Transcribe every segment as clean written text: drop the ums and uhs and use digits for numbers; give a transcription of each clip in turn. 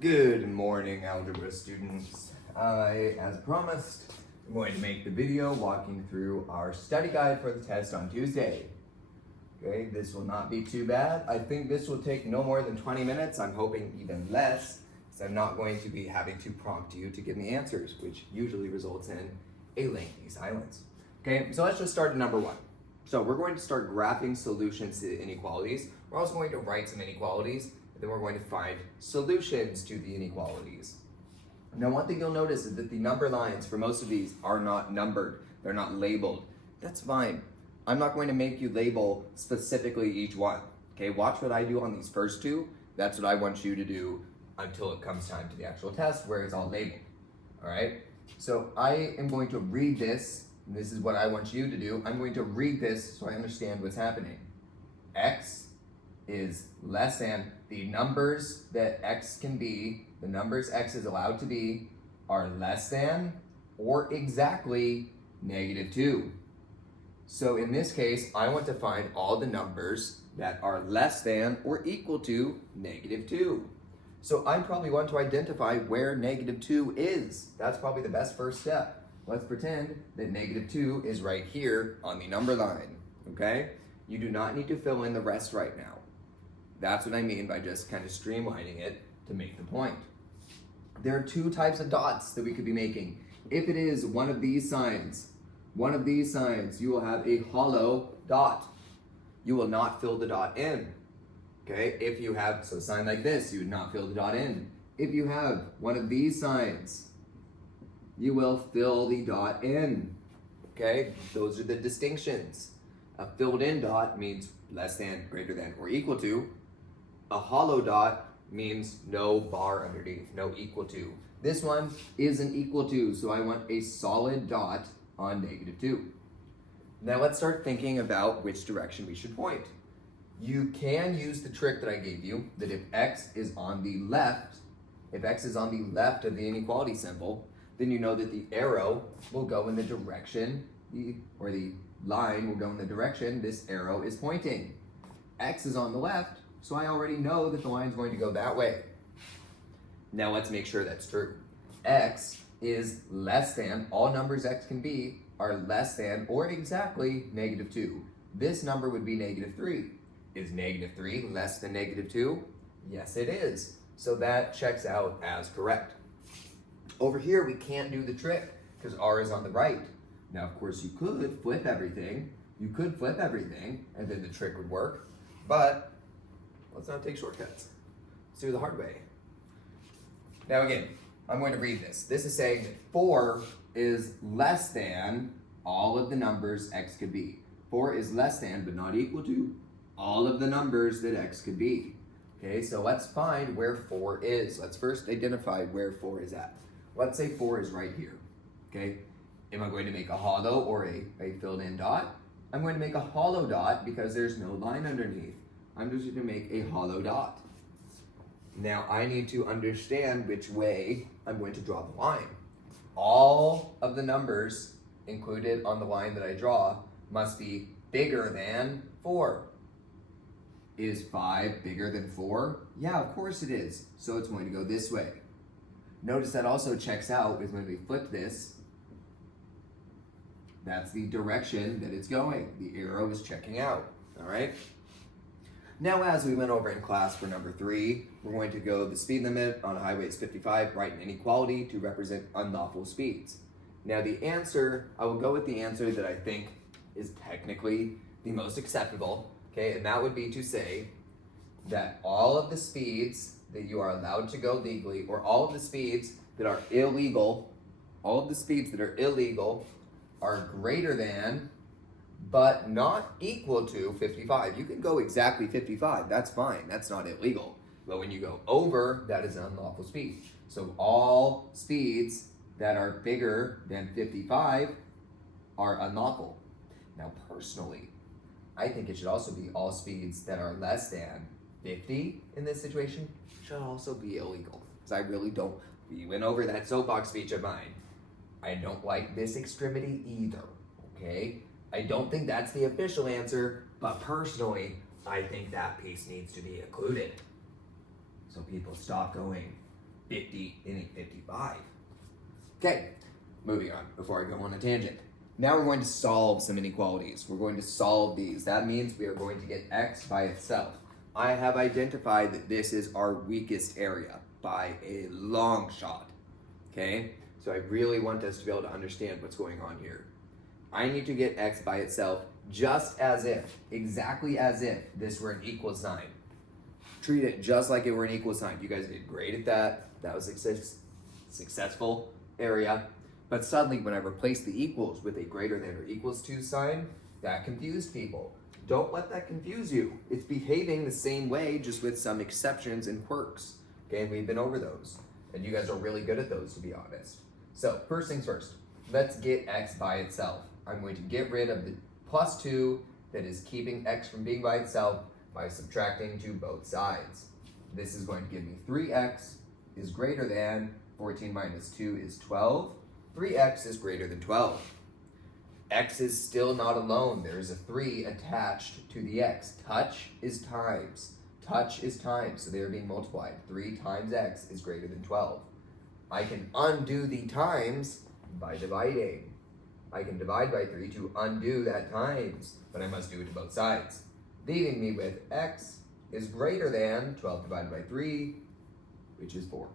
Good morning, Algebra students. As promised, I'm going to make the video walking through our study guide for the test on Tuesday. Okay, this will not be too bad. I think this will take no more than 20 minutes. I'm hoping even less, because I'm not going to be having to prompt you to give me answers, which usually results in a lengthy silence. Okay, so let's just start at number 1. So we're going to start graphing solutions to inequalities. We're also going to write some inequalities, and then we're going to find solutions to the inequalities. Now, one thing you'll notice is that the number lines for most of these are not numbered. They're not labeled. That's fine. I'm not going to make you label specifically each one. Okay, watch what I do on these first two. That's what I want you to do until it comes time to the actual test where it's all labeled. All right, so I am going to read this. And this is what I want you to do. I'm going to read this so I understand what's happening. X is less than the numbers that X can be, the numbers X is allowed to be, are less than or exactly -2. So in this case, I want to find all the numbers that are less than or equal to -2. So I probably want to identify where -2 is. That's probably the best first step. Let's pretend that -2 is right here on the number line, okay? You do not need to fill in the rest right now. That's what I mean by just kind of streamlining it to make the point. There are two types of dots that we could be making. If it is one of these signs, you will have a hollow dot. You will not fill the dot in, okay? If you have, so a sign like this, you would not fill the dot in. If you have one of these signs, you will fill the dot in, okay? Those are the distinctions. A filled in dot means less than, greater than, or equal to. A hollow dot means no bar underneath, no equal to. This one isn't equal to, so I want a solid dot on -2. Now let's start thinking about which direction we should point. You can use the trick that I gave you, that if X is on the left, of the inequality symbol, then you know that the arrow will go in the direction, or the line will go in the direction this arrow is pointing. X is on the left, so I already know that the line is going to go that way. Now let's make sure that's true. X is less than, all numbers X can be are less than or exactly -2. This number would be -3. Is -3 less than -2? Yes, it is. So that checks out as correct. Over here, we can't do the trick because R is on the right. Now, of course, you could flip everything. And then the trick would work. But let's not take shortcuts. Let's do it the hard way. Now, again, I'm going to read this. This is saying that 4 is less than all of the numbers X could be. 4 is less than, but not equal to, all of the numbers that X could be. Okay, so let's find where 4 is. Let's first identify where 4 is at. Let's say 4 is right here, okay? Am I going to make a hollow or a filled in dot? I'm going to make a hollow dot because there's no line underneath. I'm just going to make a hollow dot. Now I need to understand which way I'm going to draw the line. All of the numbers included on the line that I draw must be bigger than 4. Is 5 bigger than 4? Yeah, of course it is. So it's going to go this way. Notice that also checks out with when we flip this. That's the direction that it's going. The arrow is checking out, all right? Now, as we went over in class for number 3, we're going to go the speed limit on a highway is 55, write an inequality to represent unlawful speeds. Now the answer, I will go with the answer that I think is technically the most acceptable, okay? And that would be to say that all of the speeds that you are allowed to go legally, or all of the speeds that are illegal, are greater than, but not equal to 55. You can go exactly 55, that's fine, that's not illegal. But when you go over, that is an unlawful speed. So all speeds that are bigger than 55 are unlawful. Now personally, I think it should also be all speeds that are less than 50 in this situation should also be illegal. Because I really don't, we went over that soapbox speech of mine. I don't like this extremity either, okay? I don't think that's the official answer, but personally, I think that piece needs to be included. So people stop going 50 and a 55. Okay, moving on before I go on a tangent. Now we're going to solve some inequalities. We're going to solve these. That means we are going to get x by itself. I have identified that this is our weakest area by a long shot. Okay, so I really want us to be able to understand what's going on here. I need to get x by itself just as if, exactly as if this were an equal sign. Treat it just like it were an equal sign. You guys did great at that. That was successful area. But suddenly when I replaced the equals with a greater than or equals to sign, that confused people. Don't let that confuse you. It's behaving the same way, just with some exceptions and quirks. Okay, and we've been over those. And you guys are really good at those, to be honest. So first things first, let's get x by itself. I'm going to get rid of the plus 2 that is keeping x from being by itself by subtracting to both sides. This is going to give me 3x is greater than 14 minus 2 is 12. 3x is greater than 12. X is still not alone. There is a 3 attached to the x. Touch is times. Touch is times, so they are being multiplied. 3 times x is greater than 12. I can undo the times by dividing. I can divide by 3 to undo that times, but I must do it to both sides, leaving me with x is greater than 12 divided by 3, which is 4.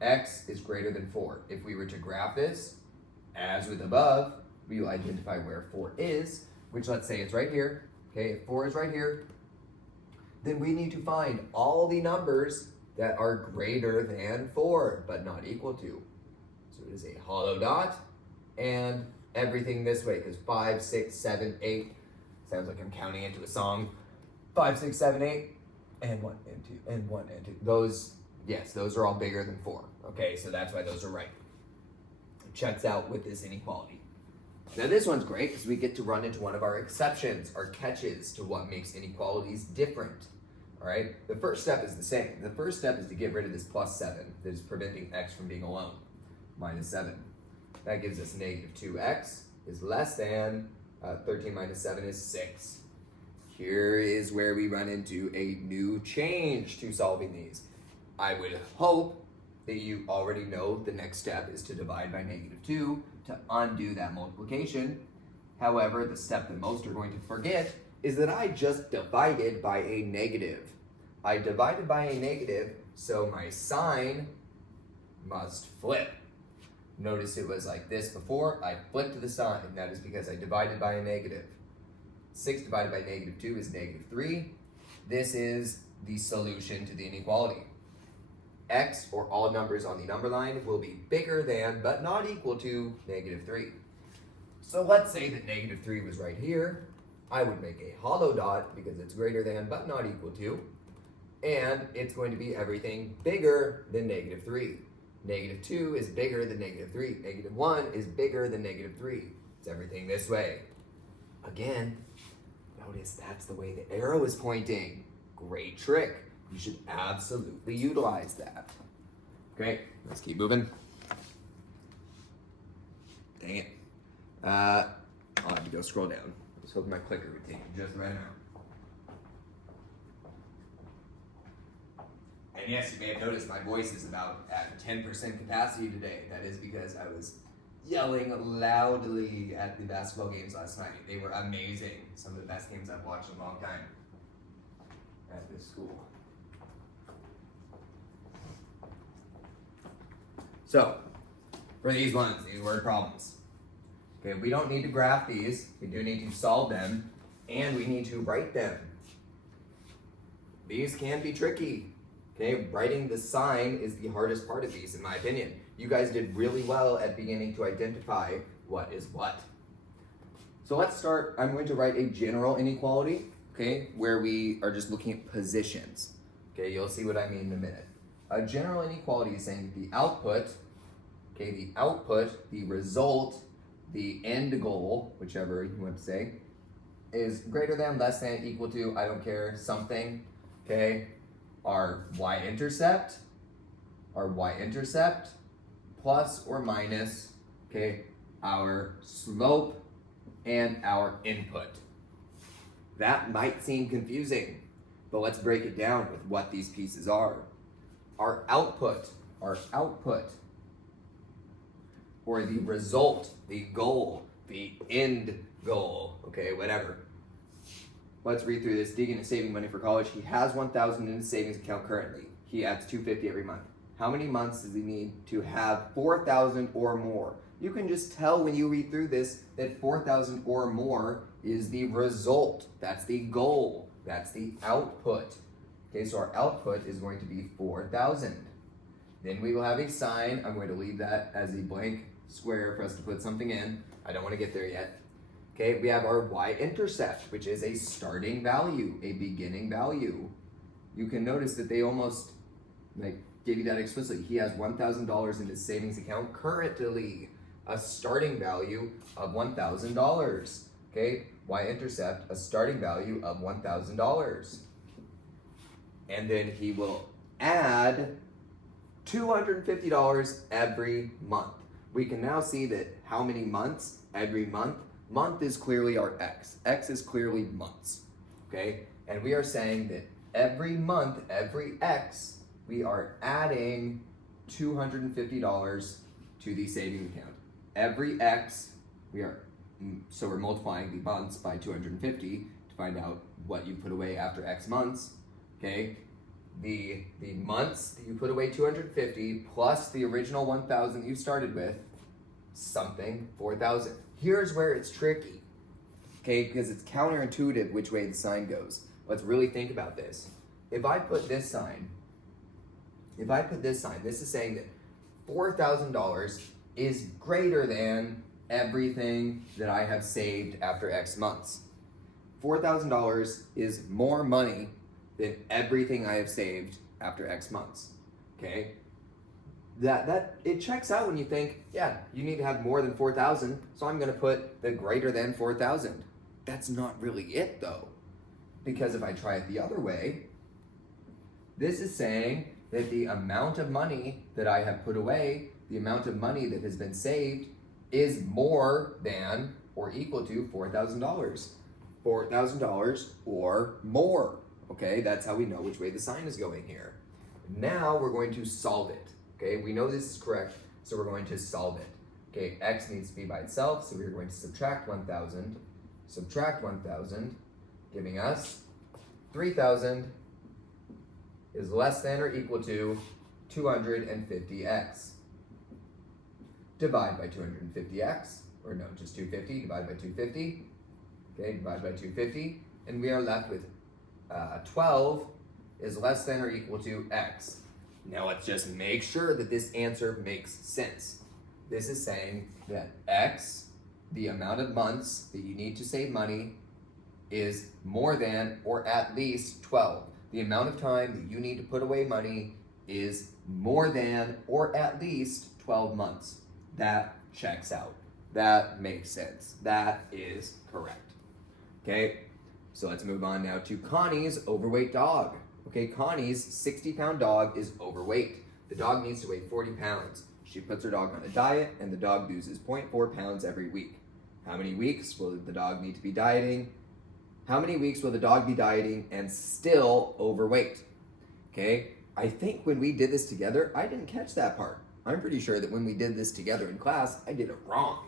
X is greater than 4. If we were to graph this, as with above, we will identify where 4 is, which let's say it's right here. Okay, if 4 is right here, then we need to find all the numbers that are greater than 4, but not equal to. So it is a hollow dot, and everything this way, because 5, 6, 7, 8, sounds like I'm counting into a song. 5, 6, 7, 8, and 1, and 2, and 1, and 2. Those, yes, those are all bigger than 4. Okay, so that's why those are right. It checks out with this inequality. Now this one's great because we get to run into one of our exceptions, our catches to what makes inequalities different. All right, the first step is the same. The first step is to get rid of this plus 7 that is preventing x from being alone, minus 7. That gives us negative 2x is less than 13 minus 7 is 6. Here is where we run into a new change to solving these. I would hope that you already know the next step is to divide by negative 2 to undo that multiplication. However, the step that most are going to forget is that I just divided by a negative. I divided by a negative, so my sign must flip. Notice it was like this before, I flipped the sign. That is because I divided by a negative. 6 divided by negative 2 is negative 3. This is the solution to the inequality. X, or all numbers on the number line, will be bigger than, but not equal to, negative 3. So let's say that negative 3 was right here. I would make a hollow dot because it's greater than, but not equal to. And it's going to be everything bigger than negative 3. Negative 2 is bigger than negative 3. Negative 1 is bigger than negative 3. It's everything this way. Again, notice that's the way the arrow is pointing. Great trick. You should absolutely utilize that. Okay, let's keep moving. Dang it. I'll have to go scroll down. I was hoping my clicker would take it just right now. And yes, you may have noticed my voice is about at 10% capacity today. That is because I was yelling loudly at the basketball games last night. They were amazing. Some of the best games I've watched in a long time at this school. So, for these ones, these word problems. Okay, we don't need to graph these. We do need to solve them, and we need to write them. These can be tricky. Okay, writing the sign is the hardest part of these, in my opinion. You guys did really well at beginning to identify what is what. So let's start. I'm going to write a general inequality, okay, where we are just looking at positions. Okay, you'll see what I mean in a minute. A general inequality is saying the output, okay, the result, the end goal, whichever you want to say, is greater than, less than, equal to, I don't care, something, okay? Our y-intercept plus or minus, okay, our slope and our input. That might seem confusing, but let's break it down with what these pieces are. Our output, our output, or the result, the goal, the end goal, okay, whatever. Let's read through this. Digging and saving money for college. He has $1,000 in his savings account currently. He adds $250 every month. How many months does he need to have $4,000 or more? You can just tell when you read through this that $4,000 or more is the result. That's the goal. That's the output. Okay, so our output is going to be 4,000. Then we will have a sign. I'm going to leave that as a blank square for us to put something in. I don't want to get there yet. Okay, we have our y-intercept, which is a starting value, a beginning value. You can notice that they almost give you that explicitly. He has $1,000 in his savings account currently, a starting value of $1,000. Okay, y-intercept, a starting value of $1,000. And then he will add $250 every month. We can now see that how many months every month? Month is clearly our x. X is clearly months, okay? And we are saying that every month, every x, we are adding $250 to the savings account. Every x, we're multiplying the months by 250 to find out what you put away after x months, okay? The months that you put away 250 plus the original 1,000 you started with, something 4,000. Here's where it's tricky, okay, because it's counterintuitive which way the sign goes. Let's really think about this. If I put this sign, this is saying that $4,000 is greater than everything that I have saved after X months. $4,000 is more money than everything I have saved after X months, okay? That it checks out when you think, yeah, you need to have more than 4,000, so I'm gonna put the greater than 4,000. That's not really it though, because if I try it the other way, this is saying that the amount of money that I have put away, the amount of money that has been saved, is more than or equal to $4,000. $4,000 or more, okay? That's how we know which way the sign is going here. Now we're going to solve it. Okay, we know this is correct, so we're going to solve it. Okay, x needs to be by itself, so we're going to subtract 1,000, giving us 3,000 is less than or equal to 250x. Divide by 250x, or no, just 250, divide by 250. Okay, divide by 250, and we are left with 12 is less than or equal to x. Now let's just make sure that this answer makes sense. This is saying that x, the amount of months that you need to save money, is more than or at least 12. The amount of time that you need to put away money is more than or at least 12 months. That checks out. That makes sense. That is correct. Okay, so let's move on now to Connie's overweight dog. Okay, Connie's 60-pound dog is overweight. The dog needs to weigh 40 pounds. She puts her dog on a diet, and the dog loses 0.4 pounds every week. How many weeks will the dog need to be dieting? How many weeks will the dog be dieting and still overweight? Okay, I think when we did this together, I didn't catch that part. I'm pretty sure that when we did this together in class, I did it wrong.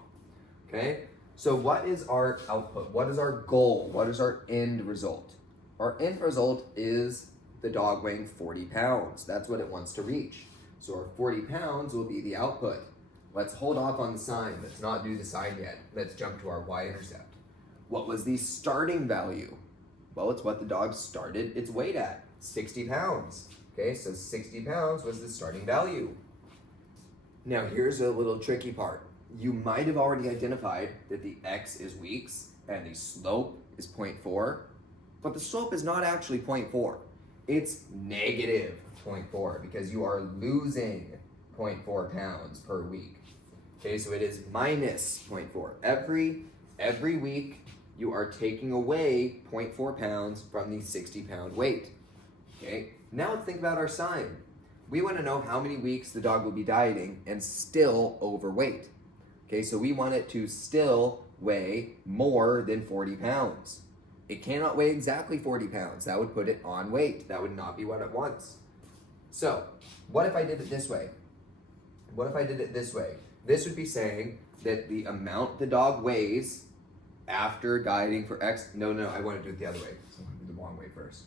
Okay, so what is our output? What is our goal? What is our end result? Our end result is the dog weighing 40 pounds. That's what it wants to reach. So our 40 pounds will be the output. Let's hold off on the sign. Let's not do the sign yet. Let's jump to our y-intercept. What was the starting value? Well, it's what the dog started its weight at, 60 pounds. Okay, so 60 pounds was the starting value. Now here's a little tricky part. You might have already identified that the x is weeks and the slope is 0.4, but the slope is not actually 0.4. It's negative 0.4 because you are losing 0.4 pounds per week. Okay, so it is minus 0.4. Every week you are taking away 0.4 pounds from the 60-pound weight. Okay, now let's think about our sign. We want to know how many weeks the dog will be dieting and still overweight. Okay, so we want it to still weigh more than 40 pounds. It cannot weigh exactly 40 pounds. That would put it on weight. That would not be what it wants. So, what if I did it this way? What if I did it this way? This would be saying that the amount the dog weighs after dieting for X, no, I want to do it the other way. So I'm going to do the wrong way first.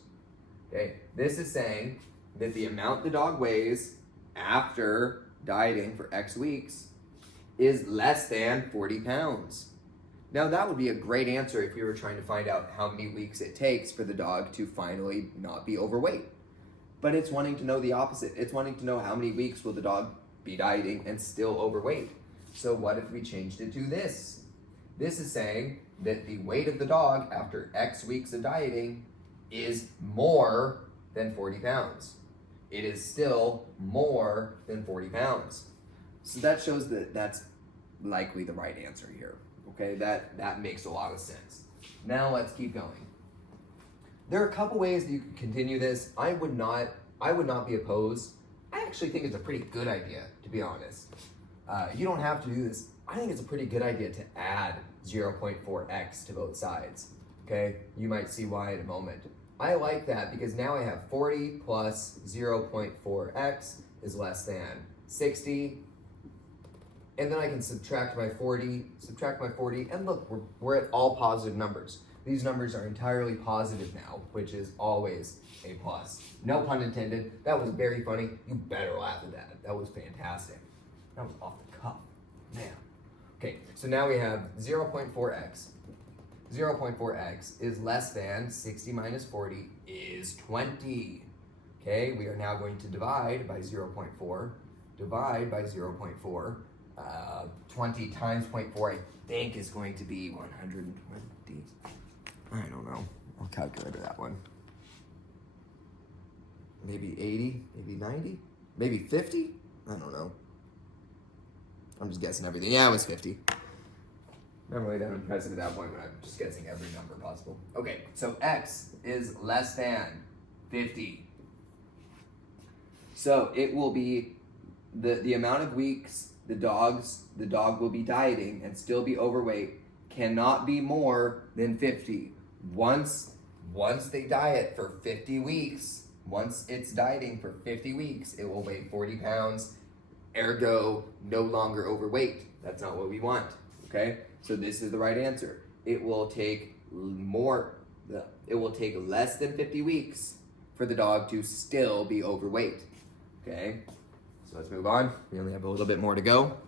Okay, this is saying that the amount the dog weighs after dieting for X weeks is less than 40 pounds. Now that would be a great answer if we were trying to find out how many weeks it takes for the dog to finally not be overweight. But it's wanting to know the opposite. It's wanting to know how many weeks will the dog be dieting and still overweight. So what if we changed it to this? This is saying that the weight of the dog after X weeks of dieting is more than 40 pounds. It is still more than 40 pounds. So that shows that that's likely the right answer here. Okay, that makes a lot of sense. Now let's keep going. There are a couple ways that you can continue this. I would not be opposed. I actually think it's a pretty good idea, to be honest. You don't have to do this. I think it's a pretty good idea to add 0.4x to both sides. Okay, you might see why in a moment. I like that because now I have 40 plus 0.4x is less than 60. And then I can subtract my 40, and look, we're at all positive numbers. These numbers are entirely positive now, which is always a plus. No pun intended. That was very funny. You better laugh at that. That was fantastic. That was off the cuff. Man. Okay, so now we have 0.4x. 0.4x is less than 60 minus 40 is 20. Okay, we are now going to divide by 0.4. Divide by 0.4. 20 times 0.4 I think is going to be 120. I don't know. I'll calculate that one. Maybe 80, maybe 90, maybe 50? I don't know. I'm just guessing everything. Yeah, it was 50. I'm really that impressive at that point when I'm just guessing every number possible. Okay, so x is less than 50. So it will be the amount of weeks the dog will be dieting and still be overweight cannot be more than 50. Once they diet for 50 weeks, once it's dieting for 50 weeks, it will weigh 40 pounds, ergo no longer overweight. That's not what we want, okay? So this is the right answer. It will take less than 50 weeks for the dog to still be overweight, okay? So let's move on. We only have a little bit more to go.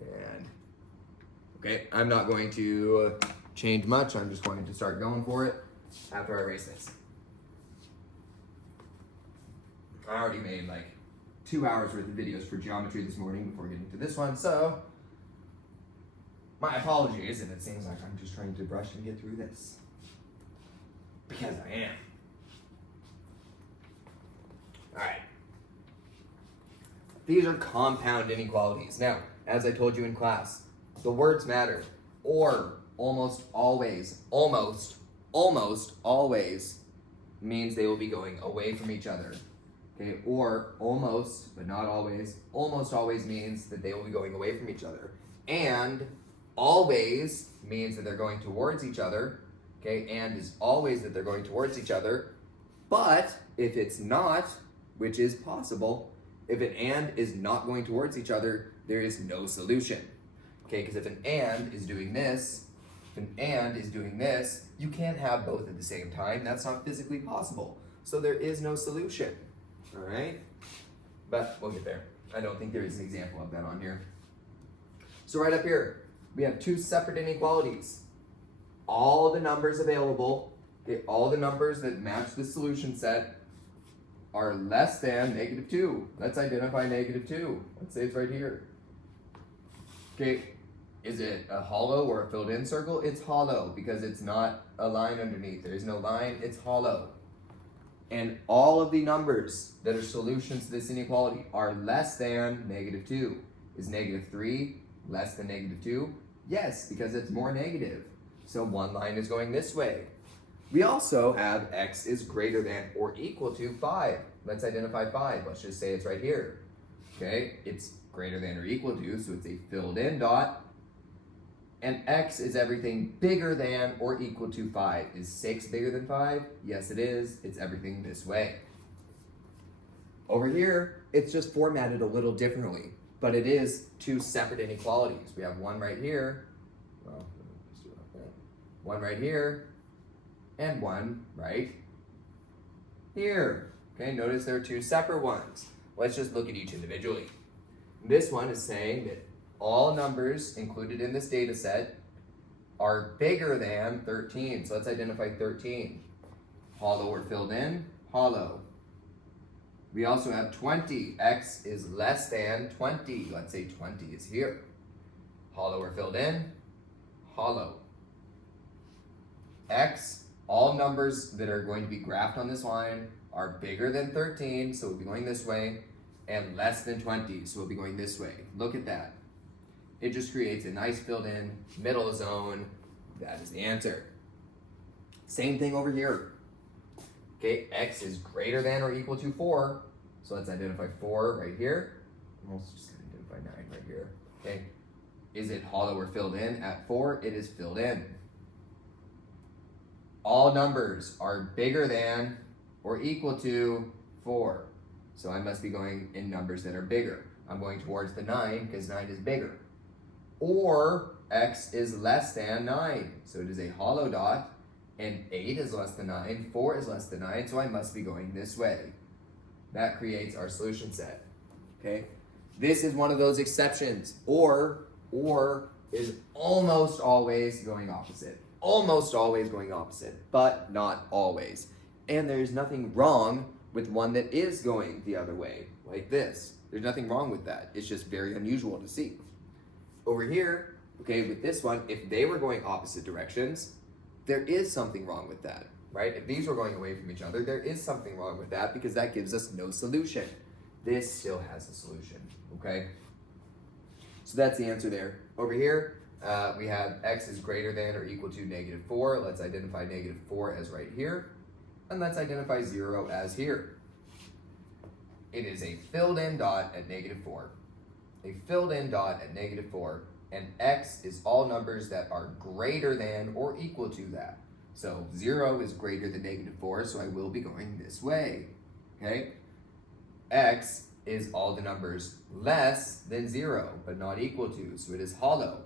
And, okay, I'm not going to change much. I'm just going to start going for it after I erase this. I already made like 2 hours worth of videos for geometry this morning before getting to this one, so my apologies, and it seems like I'm just trying to brush and get through this. Because I am. Alright. These are compound inequalities. Now, as I told you in class, the words matter. Or, almost always means they will be going away from each other. Okay, or almost, but not always means that they will be going away from each other. And always means that they're going towards each other. Okay, and is always that they're going towards each other. But if it's not, which is possible, if an and is not going towards each other, there is no solution. Okay, because if an and is doing this, you can't have both at the same time. That's not physically possible. So there is no solution. All right? But we'll get there. I don't think there is an example of that on here. So right up here, we have two separate inequalities. All the numbers available, okay, all the numbers that match the solution set are less than -2. Let's identify -2. Let's say it's right here. Okay, is it a hollow or a filled in circle? It's hollow because it's not a line underneath. There is no line, it's hollow. And all of the numbers that are solutions to this inequality are less than -2. Is -3 less than -2? Yes, because it's more negative. So one line is going this way. We also have x is greater than or equal to 5. Let's identify 5. Let's just say it's right here. Okay, it's greater than or equal to, so it's a filled in dot. And x is everything bigger than or equal to 5. Is 6 bigger than 5? Yes, it is. It's everything this way. Over here, it's just formatted a little differently, but it is two separate inequalities. We have one right here, well, let's do it like that. One right here, and one right here. Okay, notice there are two separate ones. Let's just look at each individually. This one is saying that all numbers included in this data set are bigger than 13. So let's identify 13. Hollow or filled in, hollow. We also have 20. X is less than 20. Let's say 20 is here. Hollow or filled in, hollow. X, all numbers that are going to be graphed on this line are bigger than 13, so we'll be going this way, and less than 20, so we'll be going this way. Look at that. It just creates a nice filled in middle zone. That is the answer. Same thing over here. Okay, X is greater than or equal to 4, so let's identify 4 right here. Let's just identify 9 right here. Okay, is it hollow or filled in? At 4, it is filled in. All numbers are bigger than or equal to 4. So I must be going in numbers that are bigger. I'm going towards the 9 because 9 is bigger. Or X is less than 9. So it is a hollow dot, and 8 is less than 9, 4 is less than 9, so I must be going this way. That creates our solution set. Okay? This is one of those exceptions. Or is almost always going opposite. Almost always going opposite, but not always. And there's nothing wrong with one that is going the other way, like this. There's nothing wrong with that. It's just very unusual to see. Over here, okay, with this one, if they were going opposite directions, there is something wrong with that, right? If these were going away from each other, there is something wrong with that because that gives us no solution. This still has a solution, okay? So that's the answer there. Over here, we have X is greater than or equal to -4. Let's identify -4 as right here. And let's identify 0 as here. It is a filled in dot at -4. A filled in dot at -4. And X is all numbers that are greater than or equal to that. So 0 is greater than -4, so I will be going this way. Okay? X is all the numbers less than 0, but not equal to, so it is hollow.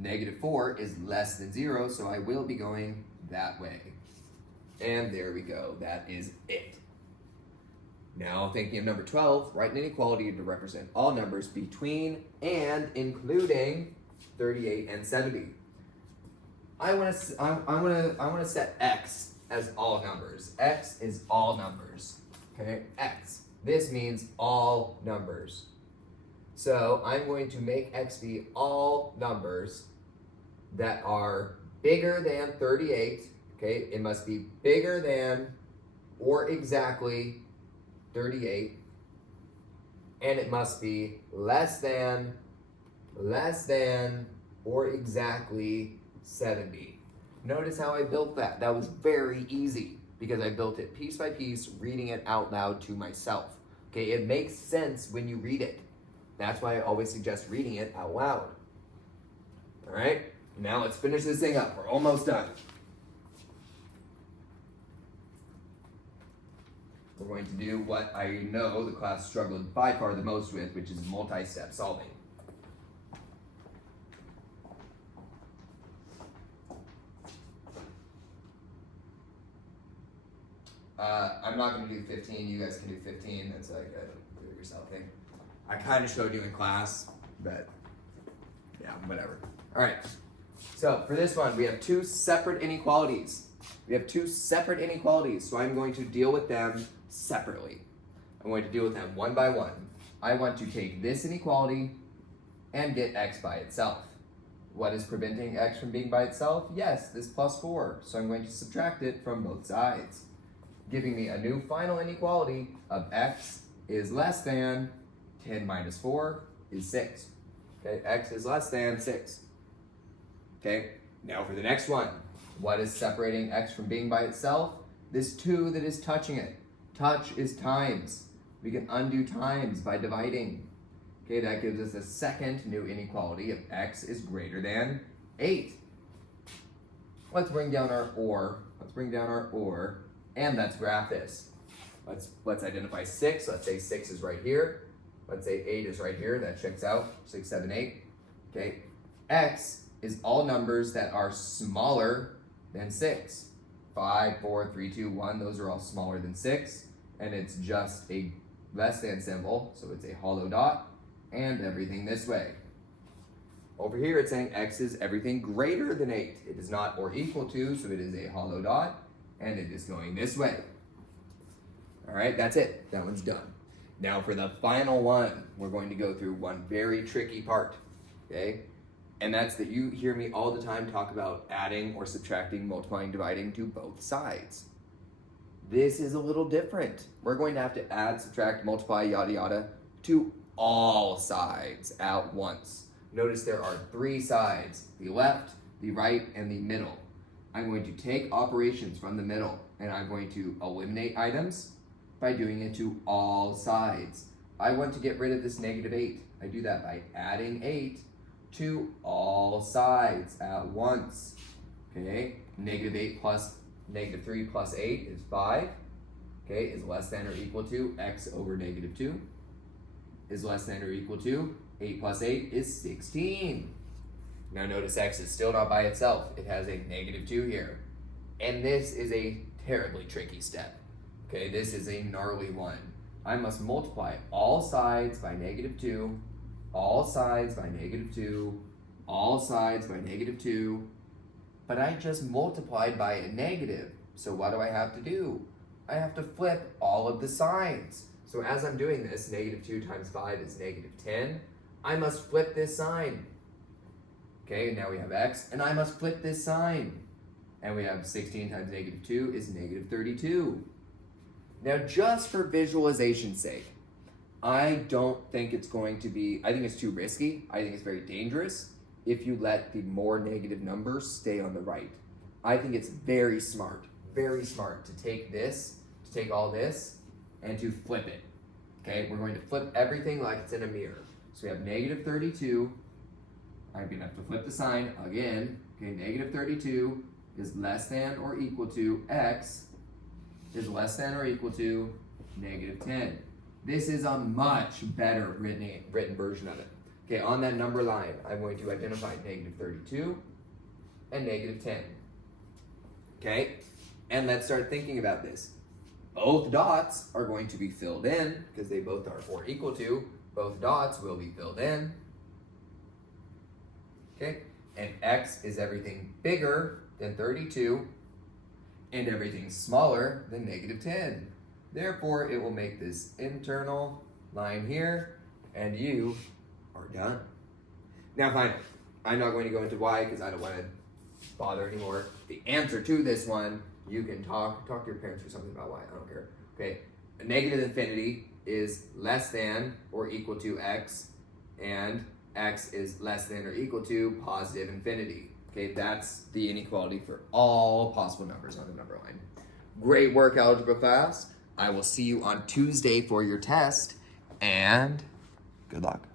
-4 is less than 0, so I will be going that way. And there we go, that is it. Now thinking of number 12, write an inequality to represent all numbers between and including 38 and 70. I want to set X as all numbers. X is all numbers. Okay, X. This means all numbers. So I'm going to make X be all numbers that are bigger than 38. Okay, it must be bigger than or exactly 38. And it must be less than, or exactly 70. Notice how I built that. That was very easy because I built it piece by piece, reading it out loud to myself. Okay, it makes sense when you read it. That's why I always suggest reading it out loud. All right, now let's finish this thing up. We're almost done. We're going to do what I know the class struggled by far the most with, which is multi-step solving. I'm not going to do 15. You guys can do 15. That's like a do-it-yourself thing. I kind of showed you in class, but yeah, whatever. All right. So for this one, we have two separate inequalities. So I'm going to deal with them separately. I'm going to deal with them one by one. I want to take this inequality and get X by itself. What is preventing X from being by itself? Yes, this +4. So I'm going to subtract it from both sides, giving me a new final inequality of X is less than 10 minus 4 is 6. Okay, X is less than 6. Okay, now for the next one. What is separating X from being by itself? This 2 that is touching it. Touch is times. We can undo times by dividing. Okay, that gives us a second new inequality of X is greater than 8. Let's bring down our OR. And let's graph this. Let's identify 6. Let's say 6 is right here. Let's say 8 is right here. That checks out. 6, 7, 8. Okay. X is all numbers that are smaller than 6. 5, 4, 3, 2, 1. Those are all smaller than 6. And it's just a less than symbol. So it's a hollow dot. And everything this way. Over here it's saying X is everything greater than 8. It is not or equal to, so it is a hollow dot. And it is going this way. All right, that's it. That one's done. Now for the final one, we're going to go through one very tricky part, okay? And that's that you hear me all the time talk about adding or subtracting, multiplying, dividing to both sides. This is a little different. We're going to have to add, subtract, multiply, yada, yada, to all sides at once. Notice there are 3 sides, the left, the right, and the middle. I'm going to take operations from the middle, and I'm going to eliminate items by doing it to all sides. I want to get rid of this negative 8. I do that by adding 8 to all sides at once. Okay, negative 8 plus negative 3 plus 8 is 5. Okay, is less than or equal to x over negative 2. Is less than or equal to 8 plus 8 is 16. Now notice x is still not by itself. It has a negative 2 here. And this is a terribly tricky step. Okay, this is a gnarly one. I must multiply all sides by negative 2, all sides by negative 2, all sides by negative 2, but I just multiplied by a negative. So what do I have to do? I have to flip all of the signs. So as I'm doing this, negative 2 times 5 is negative 10. I must flip this sign. Okay, now we have x, and I must flip this sign. And we have 16 times negative 2 is negative 32. Now, just for visualization's sake, I don't think it's going to be, I think it's too risky. I think it's very dangerous if you let the more negative numbers stay on the right. I think it's very smart to take this, to take all this, and to flip it. Okay, we're going to flip everything like it's in a mirror. So we have negative 32. I'm going to have to flip the sign again. Okay, negative 32 is less than or equal to x is less than or equal to negative 10. This is a much better written version of it. Okay, on that number line, I'm going to identify negative 32 and negative 10. Okay, and let's start thinking about this. Both dots are going to be filled in because they both are or equal to. Both dots will be filled in. Okay, and x is everything bigger than 32 and everything smaller than negative 10. Therefore, it will make this internal line here, and you are done. Now, finally, I'm not going to go into why because I don't want to bother anymore. The answer to this one, you can talk to your parents or something about why. I don't care. Okay, a negative infinity is less than or equal to x, and x is less than or equal to positive infinity. Okay, that's the inequality for all possible numbers on the number line. Great work, algebra class. I will see you on Tuesday for your test, and good luck.